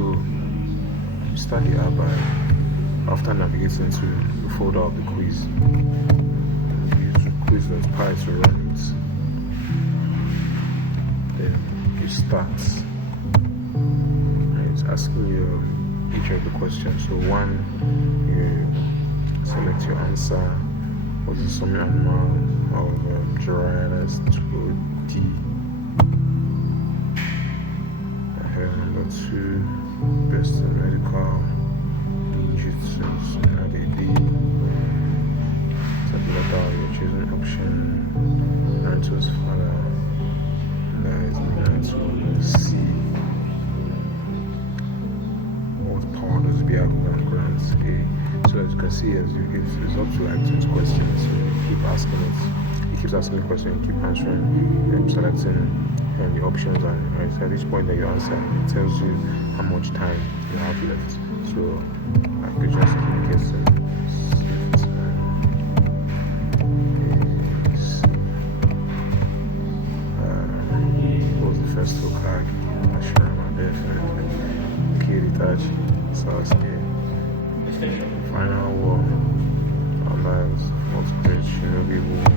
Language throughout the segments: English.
So you start the app by, after navigating to the folder of the quiz, you use quiz.py to run it. Then you start. And it's asking you each of the questions. So one, you select your answer. What is the summary animal of Giraffes? 2D. Number 2, best in medical ninjutsus. Now they did. Take a letter of your chosen option. Naruto's father. That is Naruto. C. What power does Byakugan grant? A. So as you can see, it's up to like 20 questions. So you keep asking it. He keeps asking the question, you keep answering, selecting the options, and right, so at each point that you answer, it tells you how much time you have left. So I could just keep guessing. What was the first Hokage? Ashirama, definitely. Kiritachi, Sasuke. Final War. Alive. What's great? Shinobi War.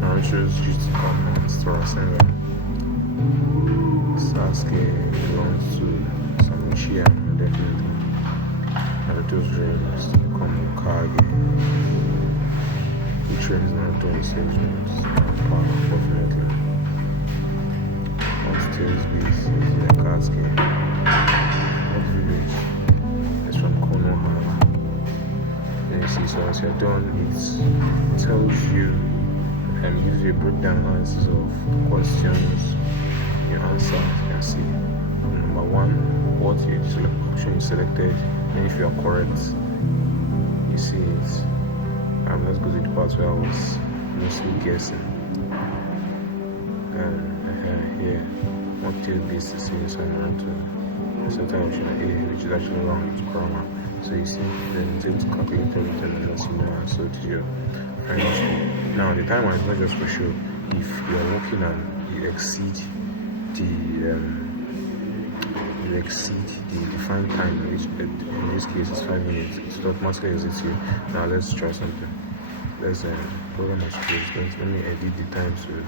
Naruto's Jutsu Commands, Rasengan. Sasuke belongs to Samushia, definitely. Naruto's dream is to become Hokage. He trains Naruto in his dreams. Power, definitely. What Tails Beast is Akatsuki. What village? It's from Konoha. Then you see, so as you're done, it tells you and gives you a breakdown analysis of questions, your answer, as you can see. Number 1, what option you selected, and if you are correct, you see it. Let's go to the part where I was mostly guessing. Here, what tail beast is inside Naruto? Certain option A, which is actually wrong, it's grammar. So you see, then it's able to calculate everything unless you know, and so to your friends. Now the timer is not just for show. If you are working and you exceed the defined time, which in this case is 5 minutes, it automatically exits you. Now let's try something. Let's program my screen. Let me edit the time to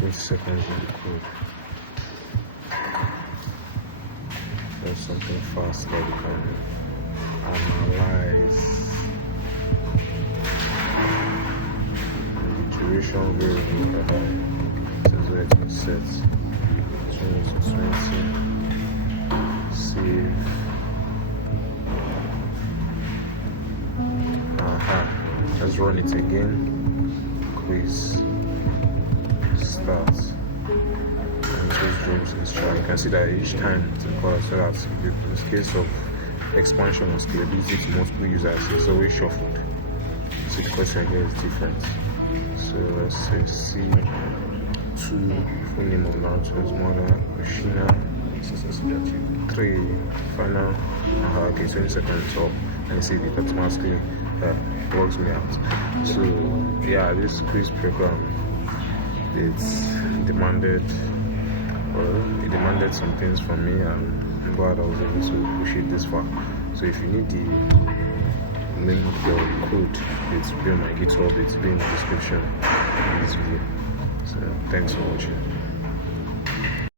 20 seconds in the code. There's something fast that we can analyze. The duration variable, this is where it was set. Change to 20. Save. Let's run it again. Quiz. Start. Dreams in this chart. You can see that each time it's required, so that in this case of expansion and scalability to multiple users, it's always shuffled. So the question here is different. So let's say C2, full name of Naruto's mother, Kushina, 3, final, okay, 20 seconds up, and you see it automatically works me out. So yeah, this quiz program, it's demanded some things from me, and I'm glad I was able to push it this far. So if you need the link or code, it's be on my GitHub, it's be in the description of this video. So thanks for watching.